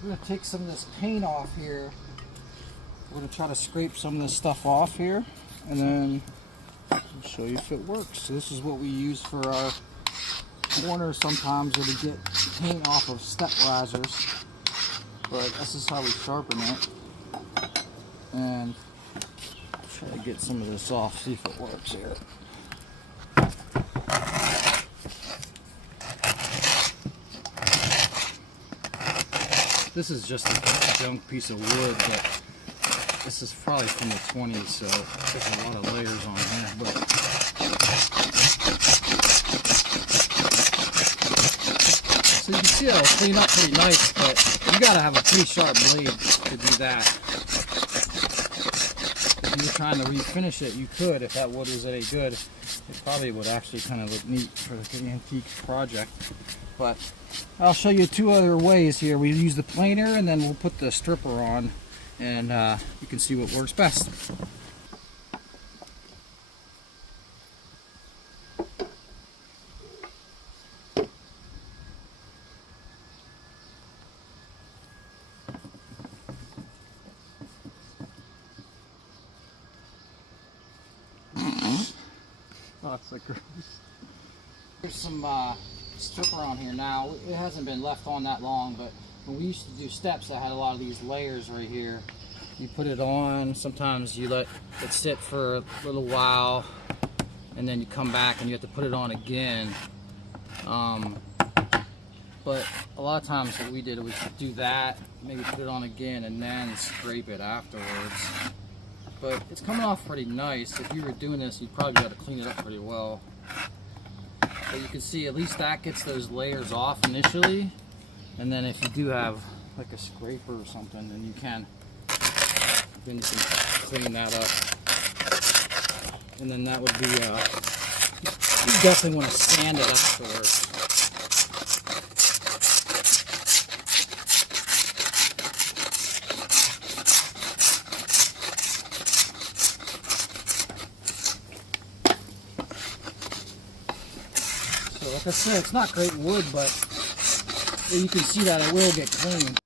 We're going to take some of this paint off here. We're going to try to scrape some of this stuff off here, and then I'll show you if it works. So this is what we use for our corners sometimes, or to get paint off of step risers. But this is how we sharpen it. And try to get some of this off, see if it works here. This is just a junk piece of wood, but this is probably from the 20s, so there's a lot of layers on here. But so you can see it'll clean up pretty nice, but you gotta have a pretty sharp blade to do that. If you were trying to refinish it, you could. If that wood was any good, it probably would actually kind of look neat for the antique project. But I'll show you two other ways here. We use the planer, and then we'll put the stripper on, and you can see what works best. Oh, that's so gross. There's some stripper on here now. It hasn't been left on that long, but when we used to do steps that had a lot of these layers right here, you put it on, sometimes you let it sit for a little while, and then you come back and you have to put it on again. But a lot of times what we did was do that, maybe put it on again, and then scrape it afterwards. But it's coming off pretty nice. If you were doing this, you'd probably be able to clean it up pretty well. But you can see at least that gets those layers off initially, and then if you do have like a scraper or something, then you can clean that up. And then that would be you definitely want to sand it afterwards. So like I said, it's not great wood, but you can see that it will get clean.